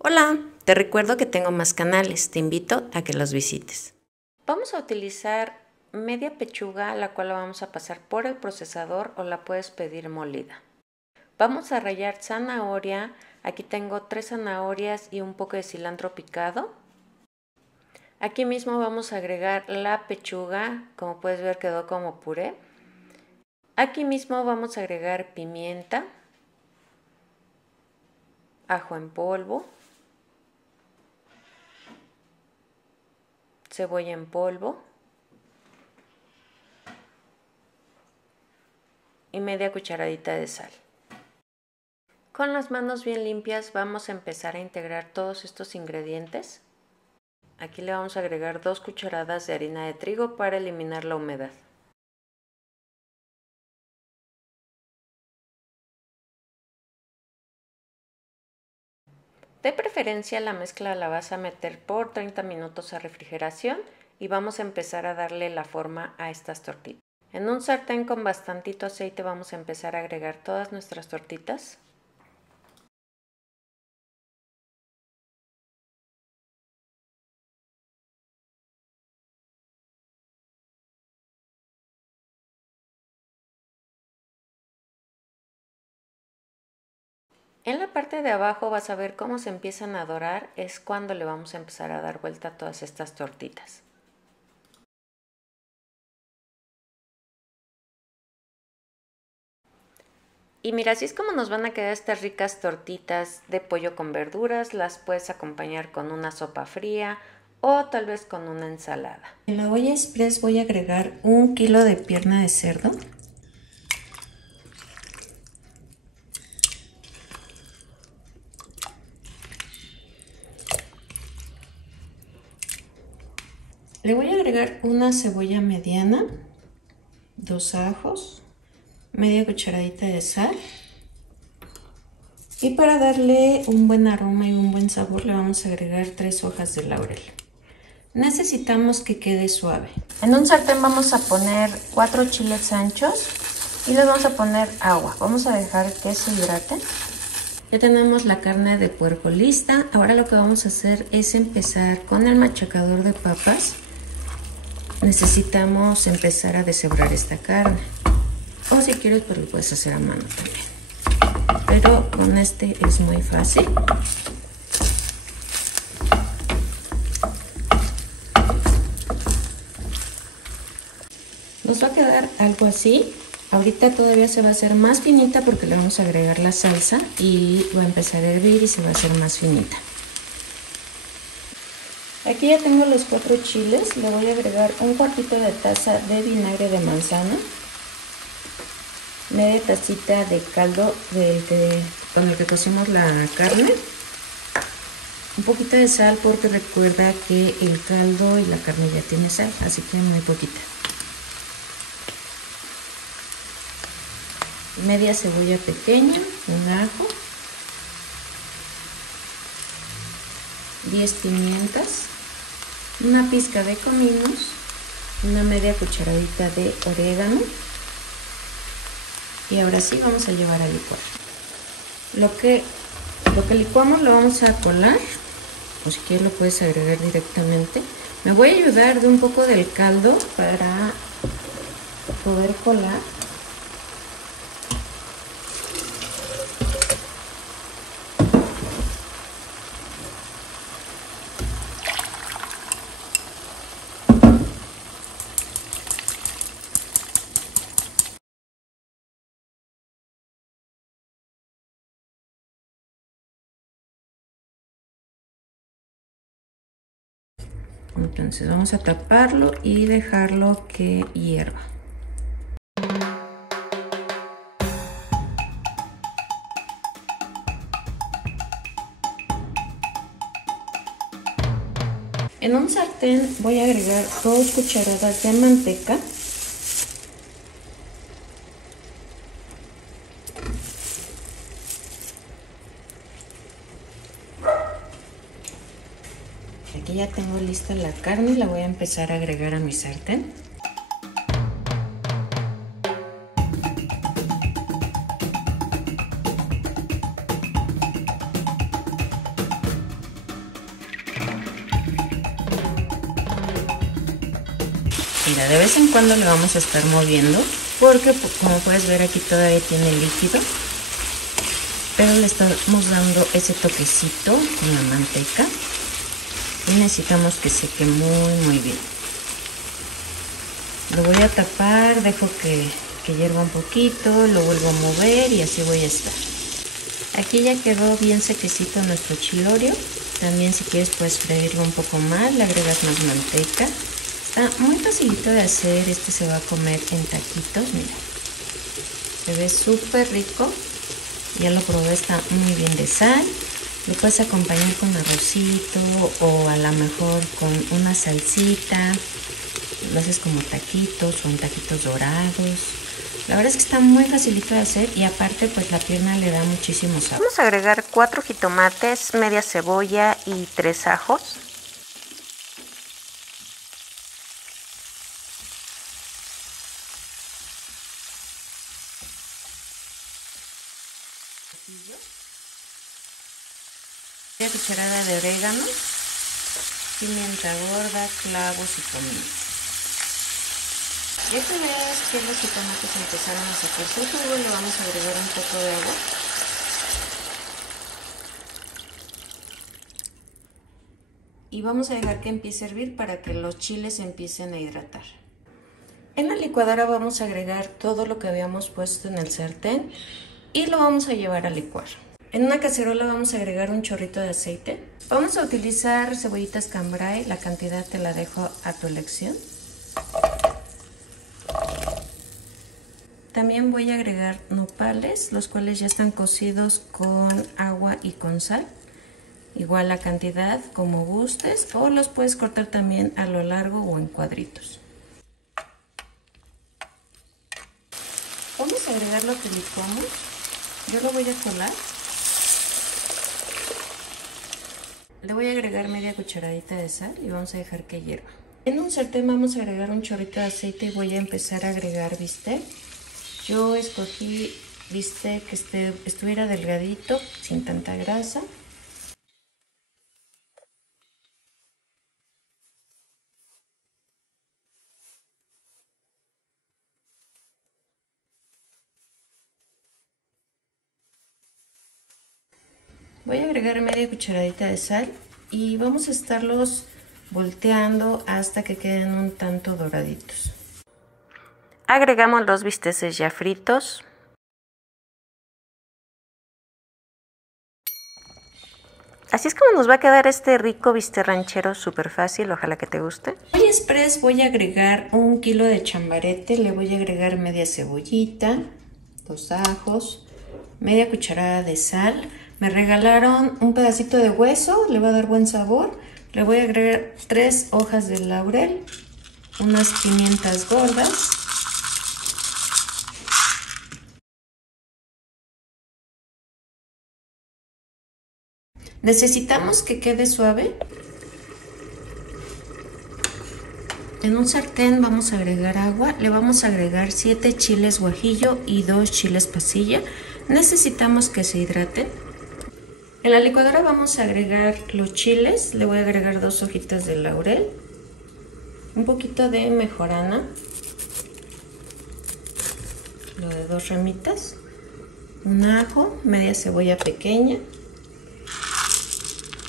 Hola, te recuerdo que tengo más canales, te invito a que los visites. Vamos a utilizar media pechuga, la cual la vamos a pasar por el procesador o la puedes pedir molida. Vamos a rallar zanahoria, aquí tengo 3 zanahorias y un poco de cilantro picado. Aquí mismo vamos a agregar la pechuga, como puedes ver quedó como puré. Aquí mismo vamos a agregar pimienta, ajo en polvo, cebolla en polvo y media cucharadita de sal. Con las manos bien limpias vamos a empezar a integrar todos estos ingredientes. Aquí le vamos a agregar 2 cucharadas de harina de trigo para eliminar la humedad. De preferencia la mezcla la vas a meter por 30 minutos a refrigeración y vamos a empezar a darle la forma a estas tortitas. En un sartén con bastantito aceite vamos a empezar a agregar todas nuestras tortitas. En la parte de abajo vas a ver cómo se empiezan a dorar, es cuando le vamos a empezar a dar vuelta a todas estas tortitas. Y mira, así es como nos van a quedar estas ricas tortitas de pollo con verduras. Las puedes acompañar con una sopa fría o tal vez con una ensalada. En la olla express voy a agregar 1 kilo de pierna de cerdo. Le voy a agregar una cebolla mediana, 2 ajos, media cucharadita de sal. Y para darle un buen aroma y un buen sabor le vamos a agregar 3 hojas de laurel. Necesitamos que quede suave. En un sartén vamos a poner 4 chiles anchos y les vamos a poner agua. Vamos a dejar que se hidraten. Ya tenemos la carne de puerco lista. Ahora lo que vamos a hacer es empezar con el machacador de papas. Necesitamos empezar a deshebrar esta carne. O si quieres, pues lo puedes hacer a mano también. Pero con este es muy fácil. Nos va a quedar algo así. Ahorita todavía se va a hacer más finita porque le vamos a agregar la salsa y va a empezar a hervir y se va a hacer más finita. Aquí ya tengo los 4 chiles. Le voy a agregar un cuartito de taza de vinagre de manzana, media tacita de caldo con el que cocimos la carne, un poquito de sal porque recuerda que el caldo y la carne ya tiene sal, así que muy poquita. Media cebolla pequeña, un ajo, 10 pimientas, una pizca de cominos, una media cucharadita de orégano. Y ahora sí vamos a llevar a licuar. Lo que licuamos lo vamos a colar, o si quieres lo puedes agregar directamente. Me voy a ayudar de un poco del caldo para poder colar. Entonces vamos a taparlo y dejarlo que hierva. En un sartén voy a agregar 2 cucharadas de manteca. Aquí ya tengo lista la carne y la voy a empezar a agregar a mi sartén. Mira, de vez en cuando le vamos a estar moviendo porque como puedes ver aquí todavía tiene líquido, pero le estamos dando ese toquecito con la manteca y necesitamos que seque muy bien. Lo voy a tapar, dejo que hierva un poquito, lo vuelvo a mover y así voy a estar. Aquí ya quedó bien sequecito nuestro chilorio. También si quieres puedes freírlo un poco más, le agregas más manteca. Está muy facilito de hacer, este se va a comer en taquitos, mira. Se ve súper rico, ya lo probé, está muy bien de sal. Lo puedes acompañar con arrocito o a lo mejor con una salsita. Lo haces como taquitos o en taquitos dorados. La verdad es que está muy facilito de hacer y aparte pues la pierna le da muchísimo sabor. Vamos a agregar 4 jitomates, media cebolla y 3 ajos. Media cucharada de orégano, pimienta gorda, clavos y comino. Ya que veas que los jitomates empezaron a sacar su jugo, le vamos a agregar un poco de agua. Y vamos a dejar que empiece a hervir para que los chiles empiecen a hidratar. En la licuadora vamos a agregar todo lo que habíamos puesto en el sartén y lo vamos a llevar a licuar. En una cacerola vamos a agregar un chorrito de aceite. Vamos a utilizar cebollitas cambray, la cantidad te la dejo a tu elección. También voy a agregar nopales, los cuales ya están cocidos con agua y con sal. Igual la cantidad como gustes o los puedes cortar también a lo largo o en cuadritos. Vamos a agregar lo que licuamos. Yo lo voy a colar. Le voy a agregar media cucharadita de sal y vamos a dejar que hierva. En un sartén vamos a agregar un chorrito de aceite y voy a empezar a agregar bistec. Yo escogí bistec que estuviera delgadito, sin tanta grasa. Voy a agregar media cucharadita de sal y vamos a estarlos volteando hasta que queden un tanto doraditos. Agregamos los bisteces ya fritos. Así es como nos va a quedar este rico bistec ranchero, súper fácil, ojalá que te guste. Hoy express voy a agregar 1 kilo de chambarete, le voy a agregar media cebollita, 2 ajos, media cucharada de sal. Me regalaron un pedacito de hueso, le va a dar buen sabor. Le voy a agregar 3 hojas de laurel, unas pimientas gordas. Necesitamos que quede suave. En un sartén vamos a agregar agua, le vamos a agregar 7 chiles guajillo y 2 chiles pasilla. Necesitamos que se hidraten. En la licuadora vamos a agregar los chiles, le voy a agregar 2 hojitas de laurel, un poquito de mejorana, lo de 2 ramitas, un ajo, media cebolla pequeña,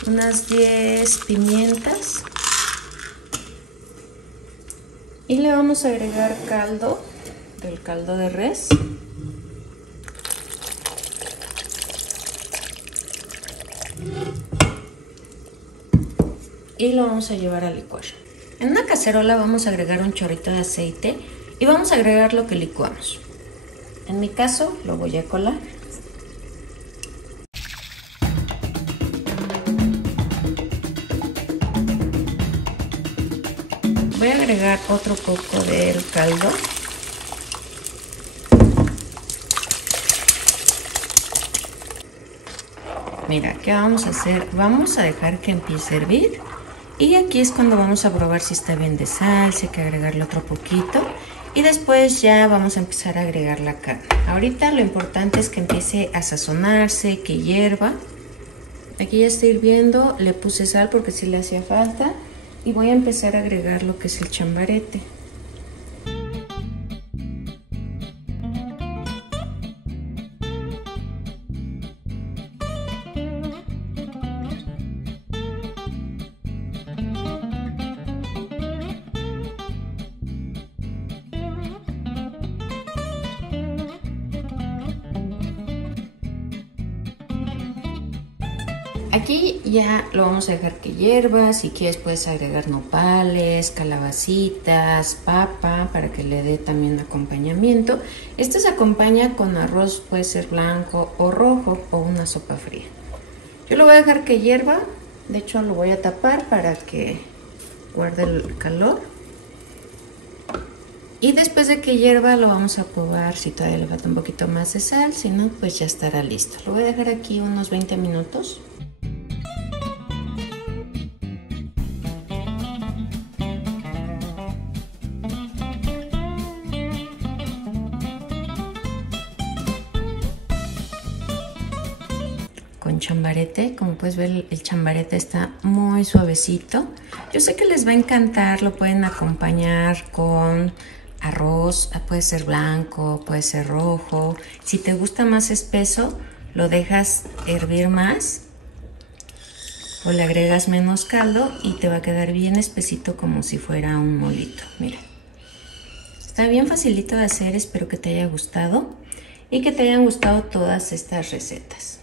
unas 10 pimientas y le vamos a agregar caldo, del caldo de res. Y lo vamos a llevar a licuar. En una cacerola vamos a agregar un chorrito de aceite y vamos a agregar lo que licuamos. En mi caso lo voy a colar. Voy a agregar otro poco del caldo. Mira, ¿qué vamos a hacer? Vamos a dejar que empiece a hervir. Y aquí es cuando vamos a probar si está bien de sal, si hay que agregarle otro poquito. Y después ya vamos a empezar a agregar la carne. Ahorita lo importante es que empiece a sazonarse, que hierva. Aquí ya está hirviendo, le puse sal porque sí le hacía falta. Y voy a empezar a agregar lo que es el chambarete. Aquí ya lo vamos a dejar que hierva. Si quieres puedes agregar nopales, calabacitas, papa para que le dé también acompañamiento. Esto se acompaña con arroz, puede ser blanco o rojo, o una sopa fría. Yo lo voy a dejar que hierva. De hecho lo voy a tapar para que guarde el calor. Y después de que hierva lo vamos a probar si todavía le falta un poquito más de sal. Si no, pues ya estará listo. Lo voy a dejar aquí unos 20 minutos. Con chambarete, como puedes ver el chambarete está muy suavecito. Yo sé que les va a encantar, lo pueden acompañar con arroz, puede ser blanco, puede ser rojo. Si te gusta más espeso, lo dejas hervir más o le agregas menos caldo y te va a quedar bien espesito como si fuera un molito. Mira, está bien facilito de hacer, espero que te haya gustado y que te hayan gustado todas estas recetas.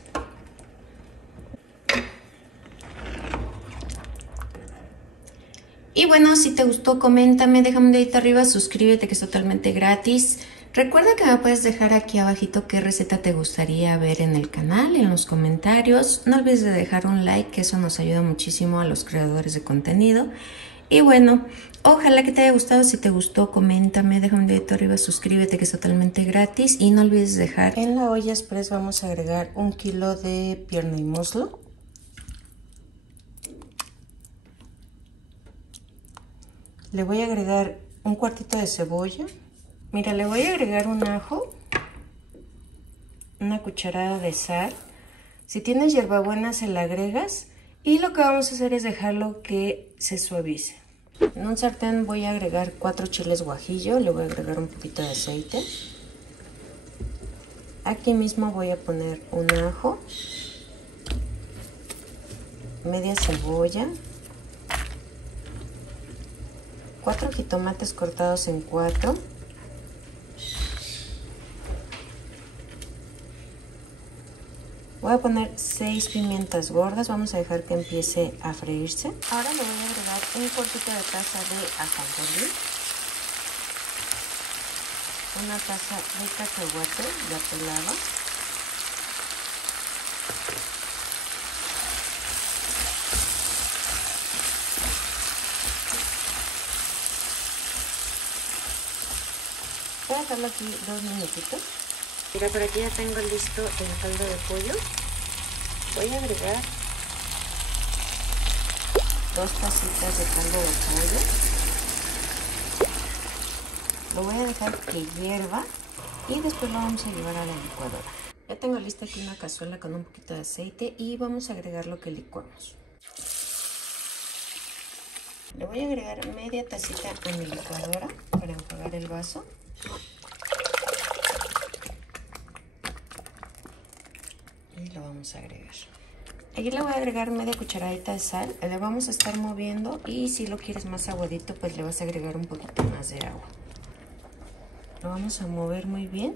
Y bueno, si te gustó, coméntame, déjame un dedito arriba, suscríbete que es totalmente gratis. Recuerda que me puedes dejar aquí abajito qué receta te gustaría ver en el canal, en los comentarios. No olvides de dejar un like, que eso nos ayuda muchísimo a los creadores de contenido. Y bueno, ojalá que te haya gustado. Si te gustó, coméntame, déjame un dedito arriba, suscríbete que es totalmente gratis. Y no olvides dejar en la olla express, vamos a agregar 1 kilo de pierna y muslo. Le voy a agregar un cuartito de cebolla. Mira, le voy a agregar un ajo, una cucharada de sal. Si tienes hierbabuena se la agregas y lo que vamos a hacer es dejarlo que se suavice. En un sartén voy a agregar 4 chiles guajillo, le voy a agregar un poquito de aceite. Aquí mismo voy a poner un ajo, media cebolla, 4 jitomates cortados en 4. Voy a poner 6 pimientas gordas. Vamos a dejar que empiece a freírse. Ahora le voy a agregar un cuartito de taza de ajonjolí, una taza de cacahuate ya pelado, voy a dejarlo aquí 2 minutitos. Mira, por aquí ya tengo listo el caldo de pollo. Voy a agregar 2 tacitas de caldo de pollo. Lo voy a dejar que hierva y después lo vamos a llevar a la licuadora. Ya tengo lista aquí una cazuela con un poquito de aceite y vamos a agregar lo que licuamos. Le voy a agregar media tacita a mi licuadora para enjuagar el vaso. Y lo vamos a agregar. Aquí le voy a agregar media cucharadita de sal. Le vamos a estar moviendo y si lo quieres más aguadito, pues le vas a agregar un poquito más de agua. Lo vamos a mover muy bien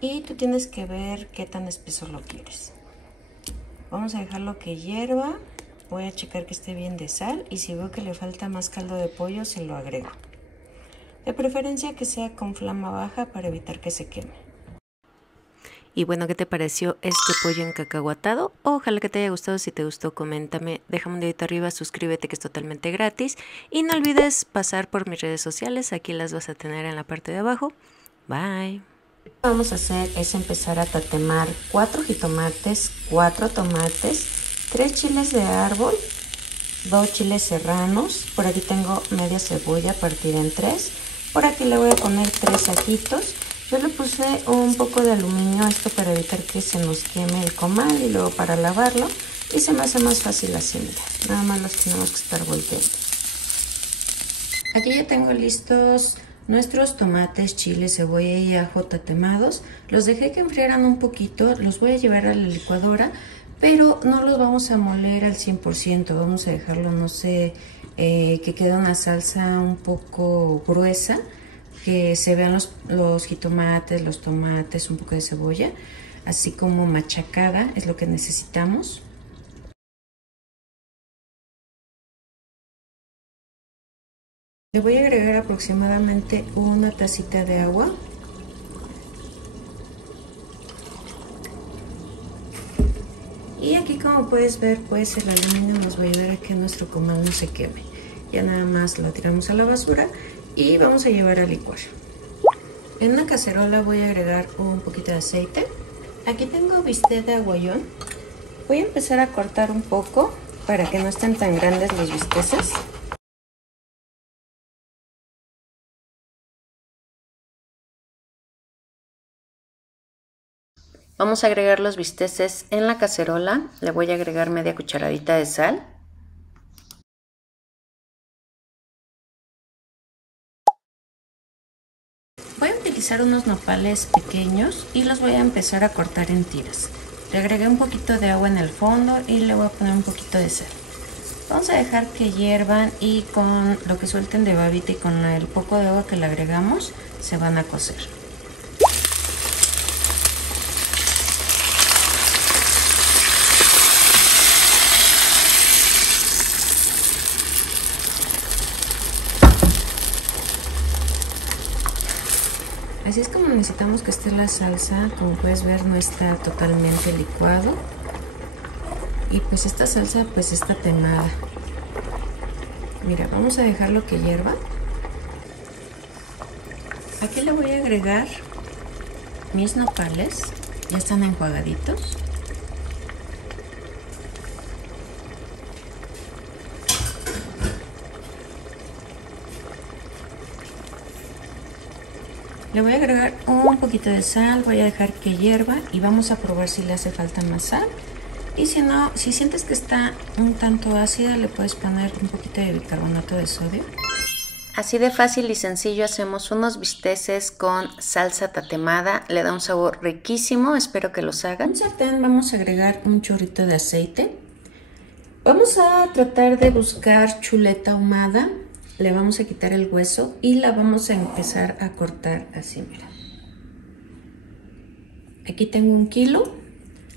y tú tienes que ver qué tan espeso lo quieres. Vamos a dejarlo que hierva. Voy a checar que esté bien de sal y si veo que le falta más caldo de pollo, se lo agrego. De preferencia que sea con flama baja para evitar que se queme. Y bueno, ¿qué te pareció este pollo encacahuatado? Ojalá que te haya gustado. Si te gustó, coméntame, déjame un dedito arriba, suscríbete que es totalmente gratis. Y no olvides pasar por mis redes sociales, aquí las vas a tener en la parte de abajo. Bye. Lo que vamos a hacer es empezar a tatemar 4 jitomates, 4 tomates, 3 chiles de árbol, 2 chiles serranos. Por aquí tengo media cebolla partida en 3. Por aquí le voy a poner 3 ajitos. Yo le puse un poco de aluminio a esto para evitar que se nos queme el comal y luego para lavarlo. Y se me hace más fácil así, mira. Nada más los tenemos que estar volteando. Aquí ya tengo listos nuestros tomates, chiles, cebolla y ajo tatemados. Los dejé que enfriaran un poquito. Los voy a llevar a la licuadora, pero no los vamos a moler al 100%. Vamos a dejarlo, no sé, que quede una salsa un poco gruesa. Que se vean los jitomates, los tomates, un poco de cebolla, así como machacada, es lo que necesitamos. Le voy a agregar aproximadamente una tacita de agua. Y aquí, como puedes ver, pues el aluminio nos va a ayudar a que nuestro comal no se queme. Ya nada más lo tiramos a la basura y vamos a llevar a licuar. En una cacerola voy a agregar un poquito de aceite. Aquí tengo bistec de aguayón. Voy a empezar a cortar un poco para que no estén tan grandes los bisteces. Vamos a agregar los bisteces en la cacerola. Le voy a agregar media cucharadita de sal. Voy a utilizar unos nopales pequeños y los voy a empezar a cortar en tiras. Le agregué un poquito de agua en el fondo y le voy a poner un poquito de sal. Vamos a dejar que hiervan y con lo que suelten de babita y con el poco de agua que le agregamos se van a cocer. Así es como necesitamos que esté la salsa. Como puedes ver, no está totalmente licuado. Y pues esta salsa pues está temada. Mira, vamos a dejarlo que hierva. Aquí le voy a agregar mis nopales. Ya están enjuagaditos. Le voy a agregar un poquito de sal, voy a dejar que hierva y vamos a probar si le hace falta más sal. Y si no, si sientes que está un tanto ácida, le puedes poner un poquito de bicarbonato de sodio. Así de fácil y sencillo hacemos unos bisteces con salsa tatemada. Le da un sabor riquísimo, espero que los hagan. En un sartén vamos a agregar un chorrito de aceite. Vamos a tratar de buscar chuleta ahumada. Le vamos a quitar el hueso y la vamos a empezar a cortar así, mira. Aquí tengo 1 kilo.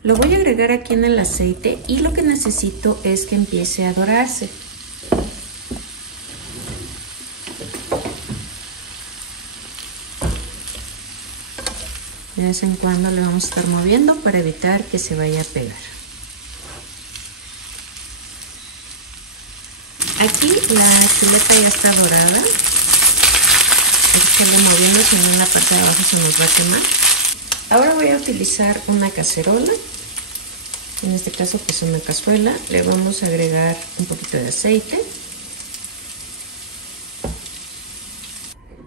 Lo voy a agregar aquí en el aceite y lo que necesito es que empiece a dorarse. De vez en cuando le vamos a estar moviendo para evitar que se vaya a pegar. Aquí la chuleta ya está dorada. Hay que estarle moviendo, si no en la parte de abajo se nos va a quemar. Ahora voy a utilizar una cacerola. En este caso pues una cazuela. Le vamos a agregar un poquito de aceite.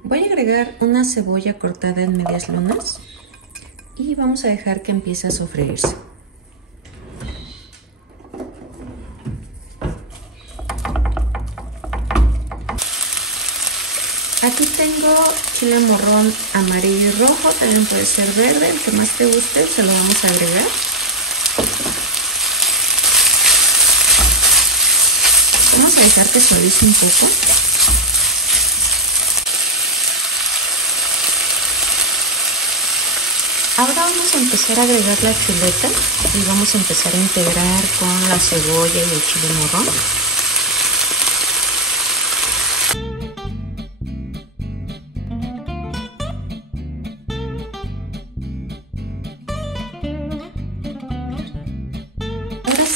Voy a agregar una cebolla cortada en medias lunas. Y vamos a dejar que empiece a sofreírse. Aquí tengo chile morrón amarillo y rojo, también puede ser verde, el que más te guste, se lo vamos a agregar. Vamos a dejar que suavice un poco. Ahora vamos a empezar a agregar la chuleta y vamos a empezar a integrar con la cebolla y el chile morrón.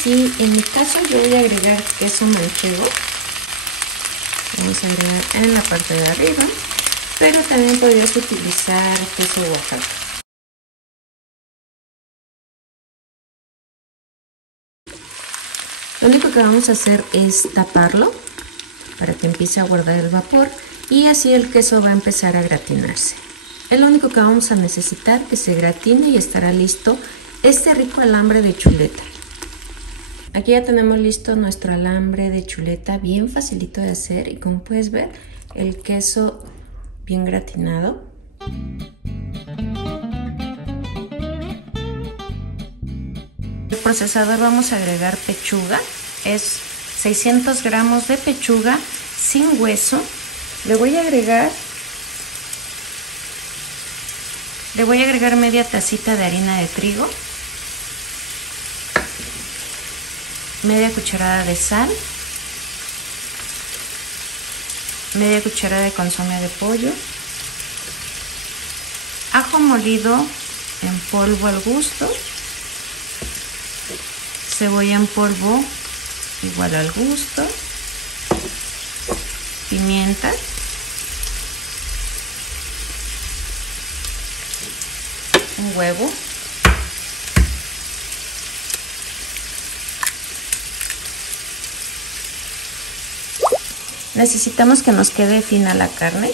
Sí, en mi caso yo voy a agregar queso manchego. Vamos a agregar en la parte de arriba, pero también podrías utilizar queso Oaxaca. Lo único que vamos a hacer es taparlo para que empiece a guardar el vapor y así el queso va a empezar a gratinarse. Es lo único que vamos a necesitar, que se gratine, y estará listo este rico alambre de chuleta. Aquí ya tenemos listo nuestro alambre de chuleta, bien facilito de hacer, y como puedes ver, el queso bien gratinado. El procesador vamos a agregar pechuga, es 600 gramos de pechuga sin hueso. Le voy a agregar media tacita de harina de trigo, media cucharada de sal, media cucharada de consomé de pollo, ajo molido en polvo al gusto, cebolla en polvo igual al gusto, pimienta, un huevo, necesitamos que nos quede fina la carne.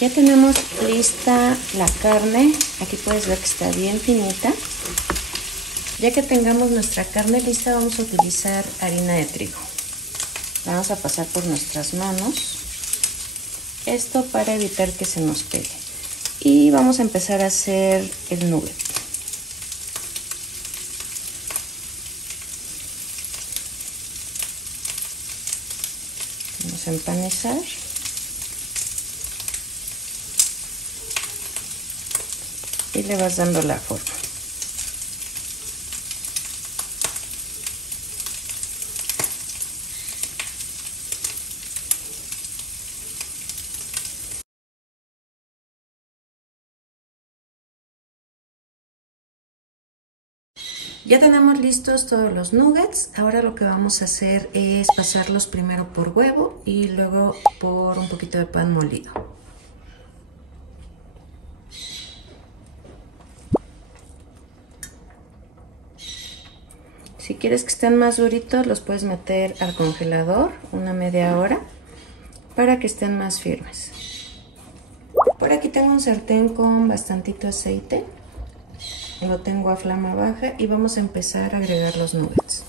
Ya tenemos lista la carne, aquí puedes ver que está bien finita. Ya que tengamos nuestra carne lista, vamos a utilizar harina de trigo. La vamos a pasar por nuestras manos, esto para evitar que se nos pegue. Y vamos a empezar a hacer el nugget. Vamos a empanizar. Y le vas dando la forma. Ya tenemos listos todos los nuggets. Ahora lo que vamos a hacer es pasarlos primero por huevo y luego por un poquito de pan molido. Si quieres que estén más duritos, los puedes meter al congelador una media hora para que estén más firmes. Por aquí tengo un sartén con bastantito aceite. Lo tengo a flama baja y vamos a empezar a agregar los nuggets.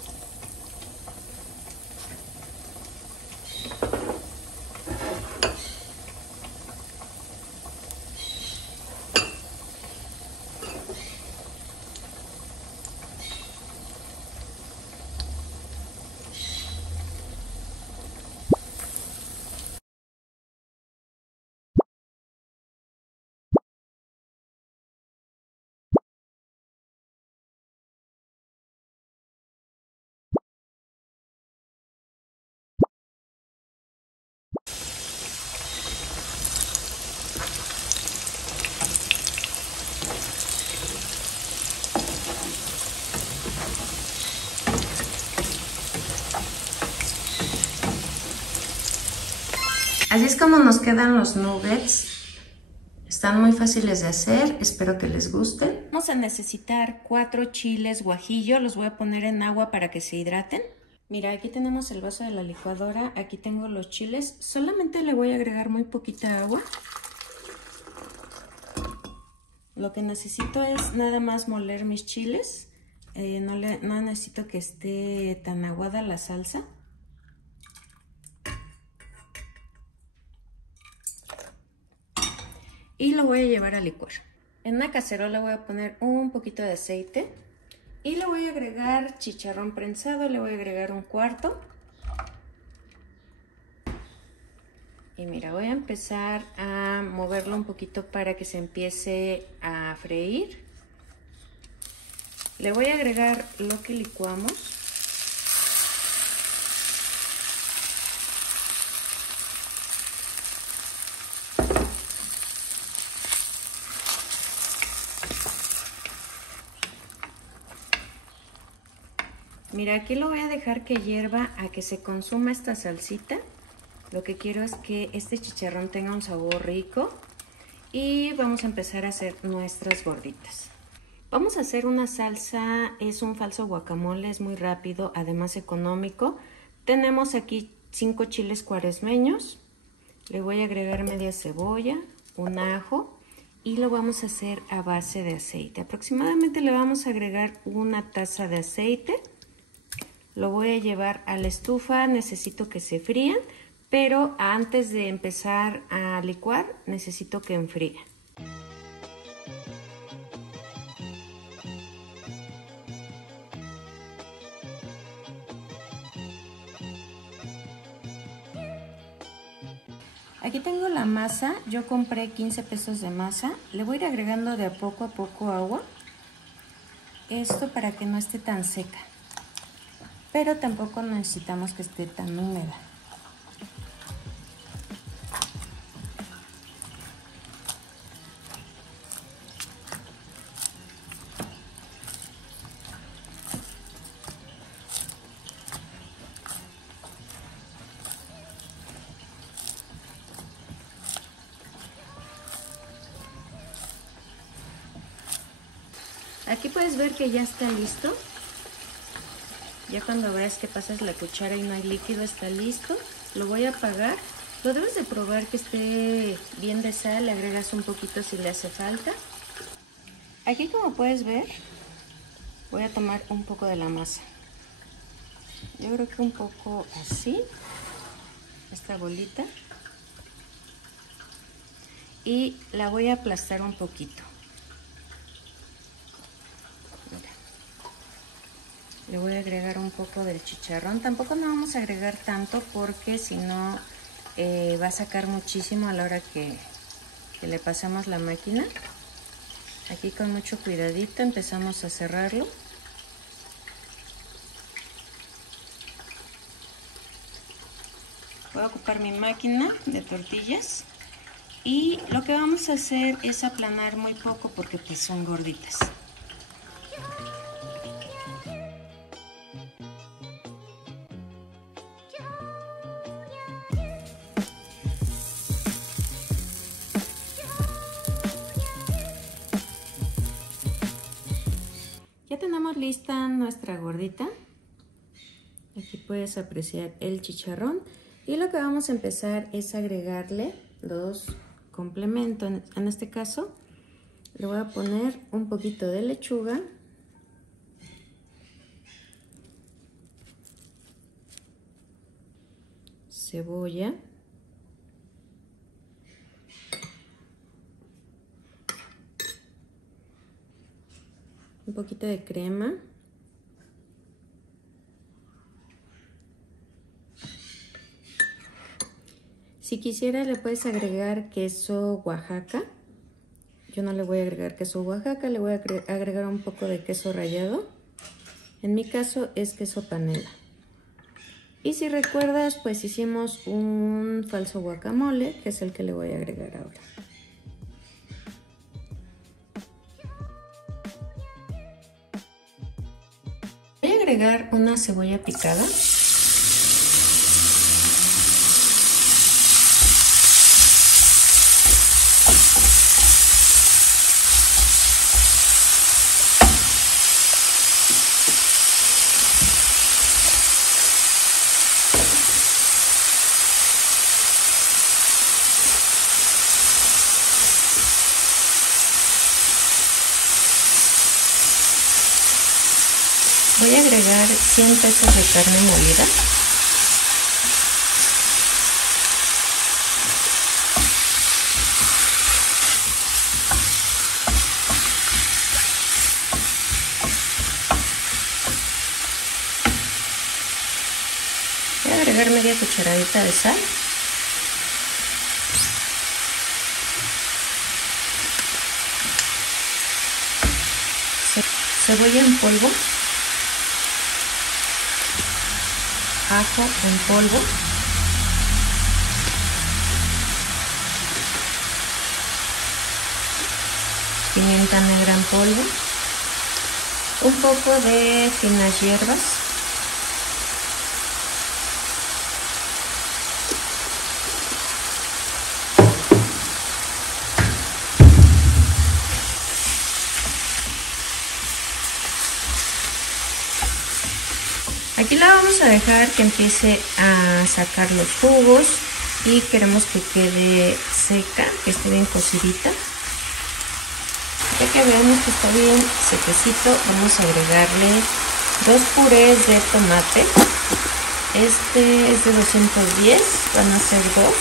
Así es como nos quedan los nuggets. Están muy fáciles de hacer, espero que les gusten. Vamos a necesitar 4 chiles guajillo, los voy a poner en agua para que se hidraten. Mira, aquí tenemos el vaso de la licuadora, aquí tengo los chiles. Solamente le voy a agregar muy poquita agua. Lo que necesito es nada más moler mis chiles. No necesito que esté tan aguada la salsa. Y lo voy a llevar a licuar. En una cacerola voy a poner un poquito de aceite y le voy a agregar chicharrón prensado, le voy a agregar un cuarto. Y mira, voy a empezar a moverlo un poquito para que se empiece a freír. Le voy a agregar lo que licuamos. Mira, aquí lo voy a dejar que hierva a que se consuma esta salsita. Lo que quiero es que este chicharrón tenga un sabor rico. Y vamos a empezar a hacer nuestras gorditas. Vamos a hacer una salsa, es un falso guacamole, es muy rápido, además económico. Tenemos aquí 5 chiles cuaresmeños. Le voy a agregar media cebolla, un ajo. Y lo vamos a hacer a base de aceite. Aproximadamente le vamos a agregar 1 taza de aceite. Lo voy a llevar a la estufa, necesito que se frían, pero antes de empezar a licuar necesito que enfríe. Aquí tengo la masa, yo compré 15 pesos de masa, le voy a ir agregando de a poco agua. esto para que no esté tan seca, pero tampoco necesitamos que esté tan húmeda. Aquí puedes ver que ya está listo. Ya cuando veas que pasas la cuchara y no hay líquido, está listo. Lo voy a apagar. Lo debes de probar que esté bien de sal. Le agregas un poquito si le hace falta. Aquí, como puedes ver, voy a tomar un poco de la masa. Yo creo que un poco así, esta bolita. Y la voy a aplastar un poquito. Le voy a agregar un poco del chicharrón. Tampoco no vamos a agregar tanto porque si no va a sacar muchísimo a la hora que le pasamos la máquina. Aquí con mucho cuidadito empezamos a cerrarlo. Voy a ocupar mi máquina de tortillas y lo que vamos a hacer es aplanar muy poco porque pues son gorditas. Ya tenemos lista nuestra gordita. Aquí puedes apreciar el chicharrón. Y lo que vamos a empezar es agregarle los complementos. En este caso, le voy a poner un poquito de lechuga. Cebolla. Un poquito de crema. Si quisiera le puedes agregar queso Oaxaca. Yo no le voy a agregar queso Oaxaca, le voy a agregar un poco de queso rallado. En mi caso es queso panela. Y si recuerdas, pues hicimos un falso guacamole, que es el que le voy a agregar ahora. Voy a agregar una cebolla picada. Voy a agregar 100 pesos de carne molida. Voy a agregar media cucharadita de sal. Cebolla en polvo. Ajo en polvo, pimienta negra en polvo, un poco de finas hierbas, aquí la vamos a dejar que empiece a sacar los jugos y queremos que quede seca, que esté bien cocidita. Ya que veamos que está bien sequecito, vamos a agregarle 2 purés de tomate. Este es de 210, van a ser 2.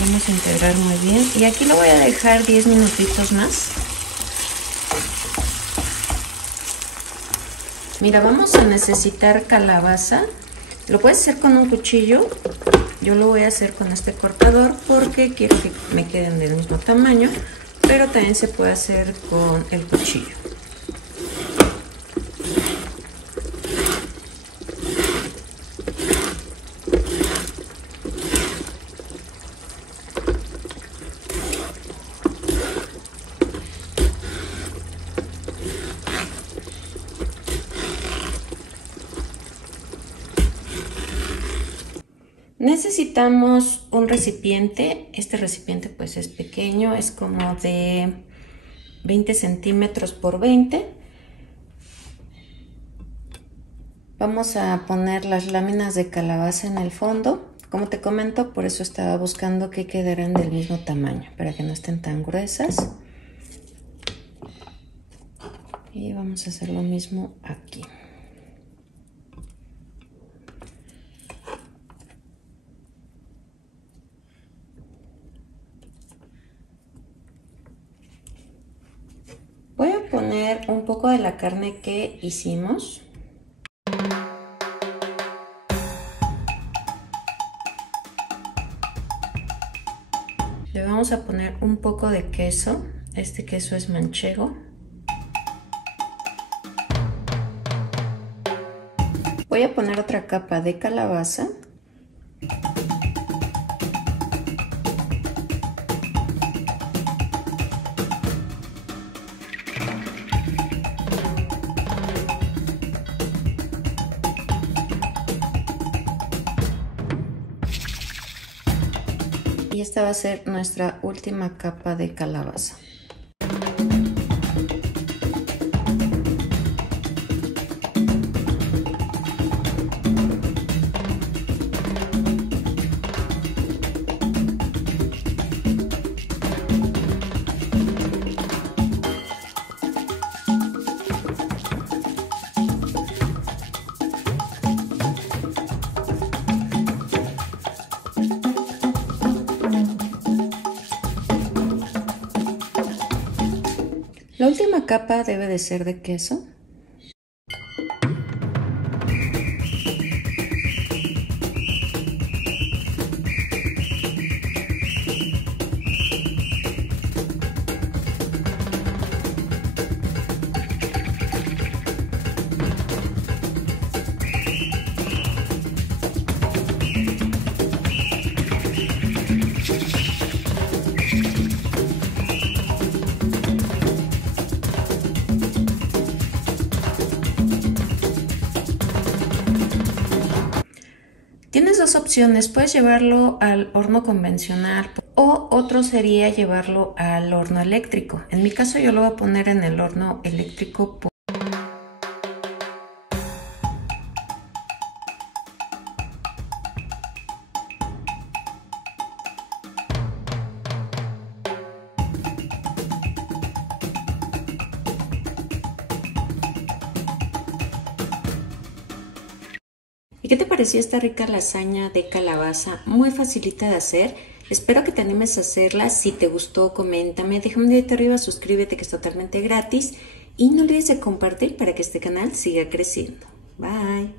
Vamos a integrar muy bien y aquí lo voy a dejar 10 minutitos más. Mira, vamos a necesitar calabaza. Lo puedes hacer con un cuchillo. Yo lo voy a hacer con este cortador porque quiero que me queden del mismo tamaño, pero también se puede hacer con el cuchillo. Necesitamos un recipiente. Este recipiente pues es pequeño, es como de 20 centímetros por 20. Vamos a poner las láminas de calabaza en el fondo. Como te comento, por eso estaba buscando que quedaran del mismo tamaño, para que no estén tan gruesas. Y vamos a hacer lo mismo aquí. Voy a poner un poco de la carne que hicimos. Le vamos a poner un poco de queso. Este queso es manchego. Voy a poner otra capa de calabaza. Y esta va a ser nuestra última capa de calabaza. La última capa debe de ser de queso. Tienes dos opciones, puedes llevarlo al horno convencional o otro sería llevarlo al horno eléctrico. En mi caso yo lo voy a poner en el horno eléctrico. ¿Y qué te pareció esta rica lasaña de calabaza? Muy facilita de hacer. Espero que te animes a hacerla. Si te gustó, coméntame, déjame un dedito arriba, suscríbete que es totalmente gratis y no olvides de compartir para que este canal siga creciendo. Bye.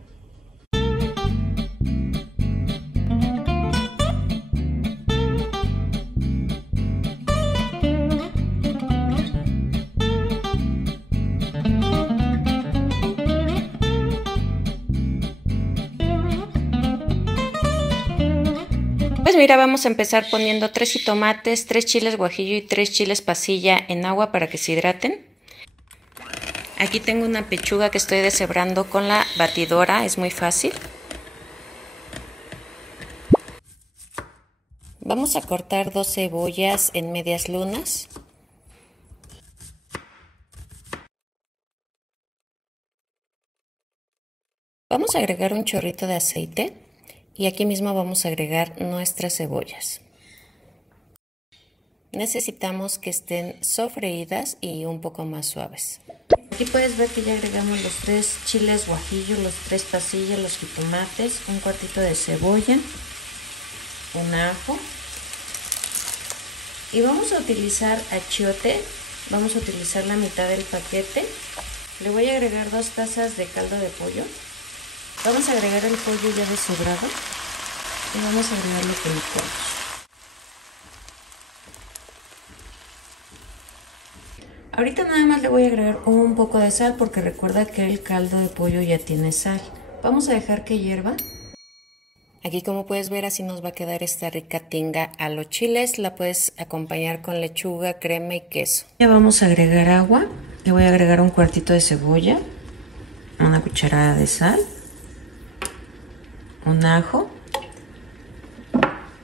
Pues mira, vamos a empezar poniendo 3 jitomates, 3 chiles guajillo y 3 chiles pasilla en agua para que se hidraten. Aquí tengo una pechuga que estoy deshebrando con la batidora, es muy fácil. Vamos a cortar 2 cebollas en medias lunas. Vamos a agregar un chorrito de aceite. Y aquí mismo vamos a agregar nuestras cebollas. Necesitamos que estén sofreídas y un poco más suaves. Aquí puedes ver que ya agregamos los 3 chiles guajillo, los 3 pasillas, los jitomates, un cuartito de cebolla, un ajo. Y vamos a utilizar achiote, vamos a utilizar la mitad del paquete. Le voy a agregar 2 tazas de caldo de pollo. Vamos a agregar el pollo ya deshebrado y vamos a agregar lo que licuamos. Ahorita nada más le voy a agregar un poco de sal porque recuerda que el caldo de pollo ya tiene sal. Vamos a dejar que hierva. Aquí, como puedes ver, así nos va a quedar esta rica tinga a los chiles. La puedes acompañar con lechuga, crema y queso. Ya vamos a agregar agua. Le voy a agregar un cuartito de cebolla, una cucharada de sal, un ajo.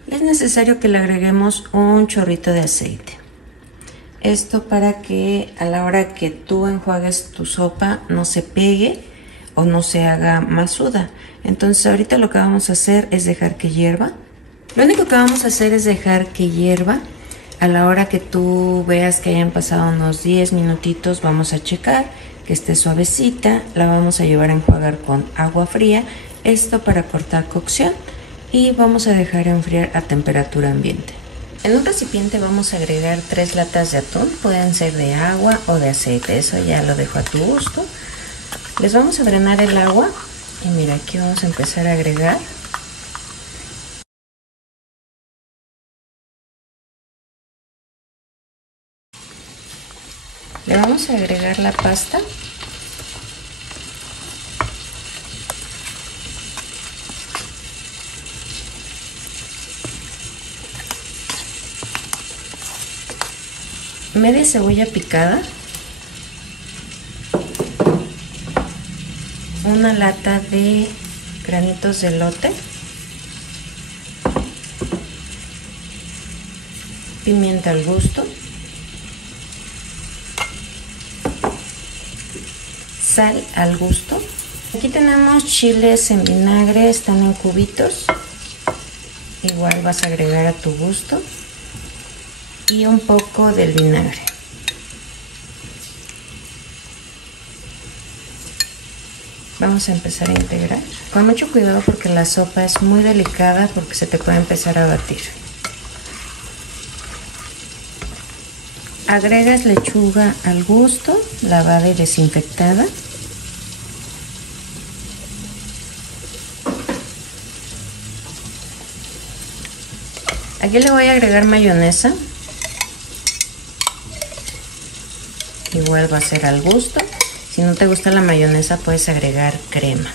Es necesario que le agreguemos un chorrito de aceite. Esto para que a la hora que tú enjuagues tu sopa no se pegue o no se haga masuda. Entonces ahorita lo que vamos a hacer es dejar que hierva. Lo único que vamos a hacer es dejar que hierva. A la hora que tú veas que hayan pasado unos 10 minutitos, vamos a checar que esté suavecita. La vamos a llevar a enjuagar con agua fría. Esto para cortar cocción. Y vamos a dejar enfriar a temperatura ambiente. En un recipiente vamos a agregar 3 latas de atún, pueden ser de agua o de aceite, eso ya lo dejo a tu gusto. Les vamos a drenar el agua y mira, aquí vamos a empezar a agregar. Le vamos a agregar la pasta. Media cebolla picada, una lata de granitos de elote, pimienta al gusto, sal al gusto. Aquí tenemos chiles en vinagre, están en cubitos, igual vas a agregar a tu gusto. Y un poco del vinagre. Vamos a empezar a integrar. Con mucho cuidado porque la sopa es muy delicada porque se te puede empezar a batir. Agregas lechuga al gusto, lavada y desinfectada. Aquí le voy a agregar mayonesa. Igual va a ser al gusto. Si no te gusta la mayonesa, puedes agregar crema.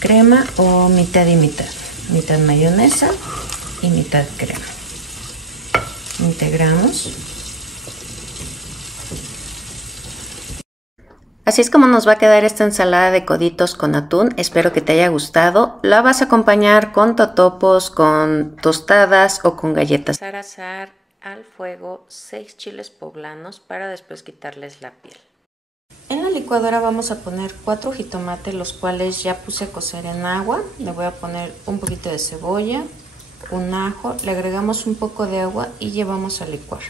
Crema o mitad y mitad. Mitad mayonesa y mitad crema. Integramos. Así es como nos va a quedar esta ensalada de coditos con atún. Espero que te haya gustado. La vas a acompañar con totopos, con tostadas o con galletas. Asar al fuego 6 chiles poblanos para después quitarles la piel. En la licuadora vamos a poner 4 jitomates, los cuales ya puse a cocer en agua. Le voy a poner un poquito de cebolla, un ajo, le agregamos un poco de agua y llevamos a licuar.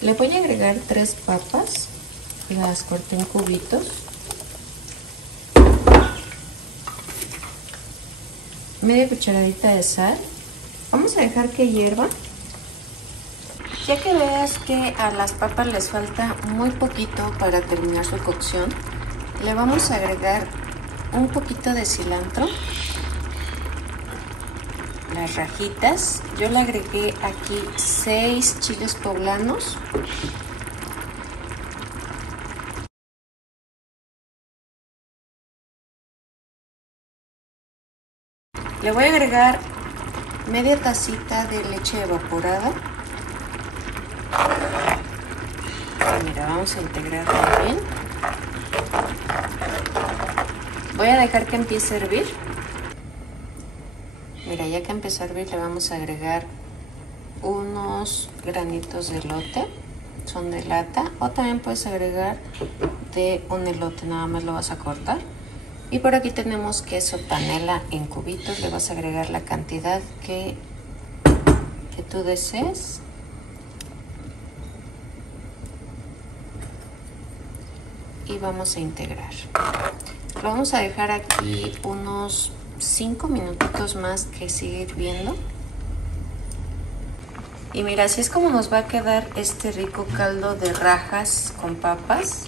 Le voy a agregar 3 papas. Las corté en cubitos. Media cucharadita de sal. Vamos a dejar que hierva. Ya que veas que a las papas les falta muy poquito para terminar su cocción, le vamos a agregar un poquito de cilantro. Las rajitas. Yo le agregué aquí 6 chiles poblanos. Le voy a agregar media tacita de leche evaporada. Mira, vamos a integrar muy bien. Voy a dejar que empiece a hervir. Mira, ya que empezó a hervir, le vamos a agregar unos granitos de elote. Son de lata, o también puedes agregar de un elote, nada más lo vas a cortar. Y por aquí tenemos queso panela en cubitos. Le vas a agregar la cantidad que tú desees. Y vamos a integrar. Lo vamos a dejar aquí unos 5 minutitos más que sigue hirviendo. Y mira, así es como nos va a quedar este rico caldo de rajas con papas.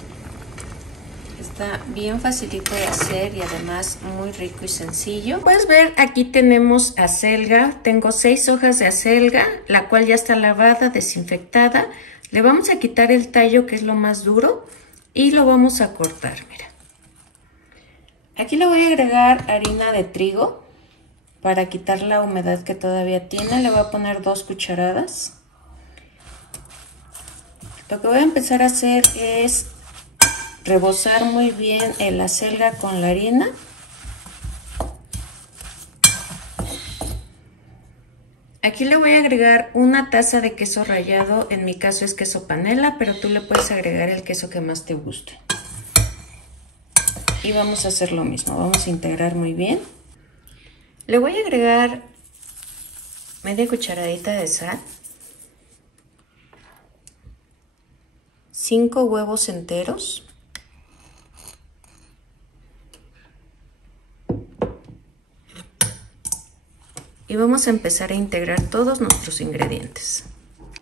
Está bien facilito de hacer y además muy rico y sencillo. Puedes ver, aquí tenemos acelga. Tengo 6 hojas de acelga, la cual ya está lavada, desinfectada. Le vamos a quitar el tallo, que es lo más duro, y lo vamos a cortar, mira. Aquí le voy a agregar harina de trigo para quitar la humedad que todavía tiene. Le voy a poner 2 cucharadas. Lo que voy a empezar a hacer es rebozar muy bien la acelga con la harina. Aquí le voy a agregar 1 taza de queso rallado. En mi caso es queso panela, pero tú le puedes agregar el queso que más te guste. Y vamos a hacer lo mismo, vamos a integrar muy bien. Le voy a agregar media cucharadita de sal, 5 huevos enteros, y vamos a empezar a integrar todos nuestros ingredientes.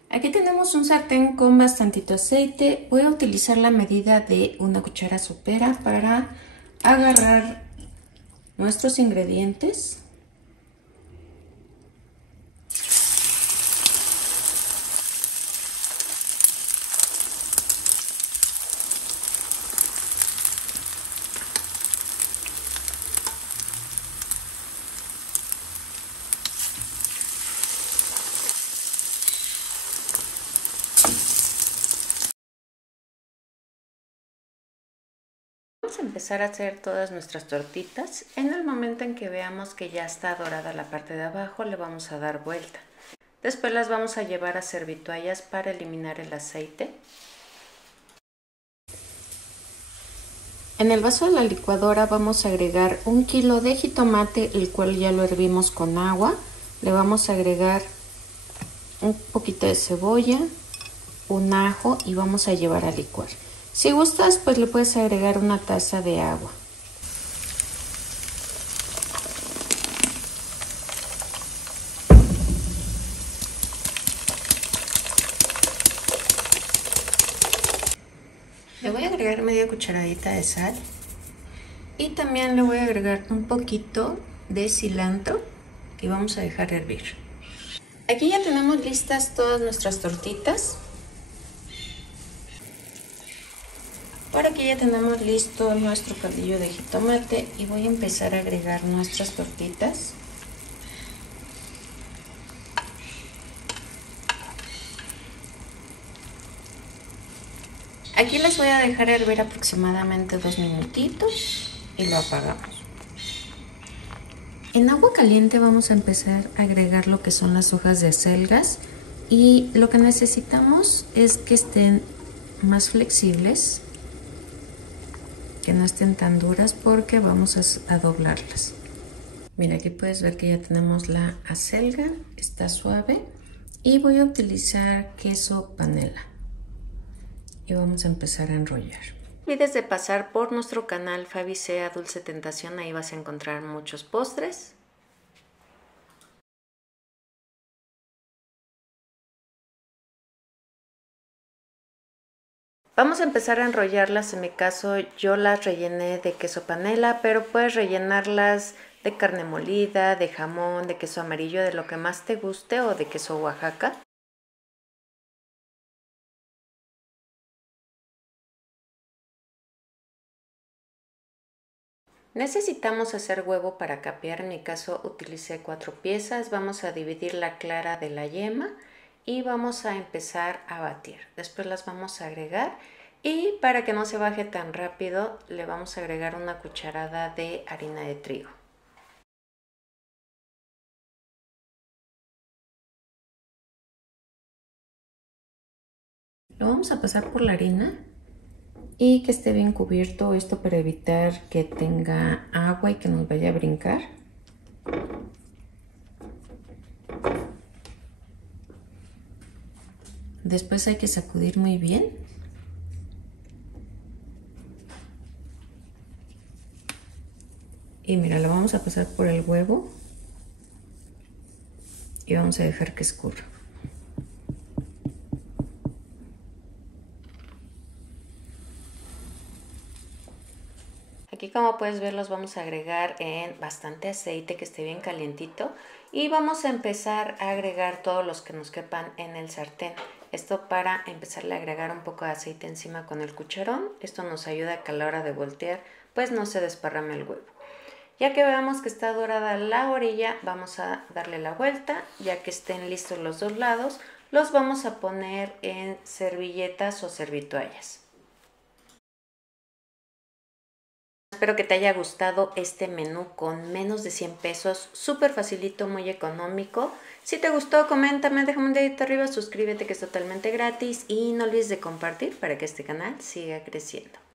Aquí tenemos un sartén con bastantito aceite. Voy a utilizar la medida de 1 cuchara sopera para agarrar nuestros ingredientes. Vamos a empezar a hacer todas nuestras tortitas. En el momento en que veamos que ya está dorada la parte de abajo, le vamos a dar vuelta. Después las vamos a llevar a servitoallas para eliminar el aceite. En el vaso de la licuadora vamos a agregar 1 kilo de jitomate, el cual ya lo hervimos con agua. Le vamos a agregar un poquito de cebolla, un ajo y vamos a llevar a licuar. Si gustas, pues le puedes agregar 1 taza de agua. Le voy a agregar media cucharadita de sal y también le voy a agregar un poquito de cilantro y vamos a dejar hervir. Aquí ya tenemos listas todas nuestras tortitas. Por aquí ya tenemos listo nuestro caldillo de jitomate y voy a empezar a agregar nuestras tortitas. Aquí las voy a dejar hervir aproximadamente 2 minutitos y lo apagamos. En agua caliente vamos a empezar a agregar lo que son las hojas de acelgas y lo que necesitamos es que estén más flexibles, que no estén tan duras porque vamos a doblarlas. Mira, aquí puedes ver que ya tenemos la acelga, está suave y voy a utilizar queso panela y vamos a empezar a enrollar. No olvides de pasar por nuestro canal Fabi Sea Dulce Tentación, ahí vas a encontrar muchos postres. Vamos a empezar a enrollarlas. En mi caso yo las rellené de queso panela, pero puedes rellenarlas de carne molida, de jamón, de queso amarillo, de lo que más te guste, o de queso Oaxaca. Necesitamos hacer huevo para capear. En mi caso utilicé 4 piezas. Vamos a dividir la clara de la yema y vamos a empezar a batir. Después las vamos a agregar y para que no se baje tan rápido le vamos a agregar 1 cucharada de harina de trigo. Lo vamos a pasar por la harina y que esté bien cubierto, esto para evitar que tenga agua y que nos vaya a brincar. Después hay que sacudir muy bien. Y mira, lo vamos a pasar por el huevo y vamos a dejar que escurra. Aquí, como puedes ver, los vamos a agregar en bastante aceite que esté bien calientito y vamos a empezar a agregar todos los que nos quepan en el sartén. Esto para empezarle a agregar un poco de aceite encima con el cucharón. Esto nos ayuda a que a la hora de voltear pues no se desparrame el huevo. Ya que veamos que está dorada la orilla, vamos a darle la vuelta. Ya que estén listos los dos lados, los vamos a poner en servilletas o servitoallas. Espero que te haya gustado este menú con menos de 100 pesos, súper facilito, muy económico. Si te gustó, coméntame, déjame un dedito arriba, suscríbete que es totalmente gratis y no olvides de compartir para que este canal siga creciendo.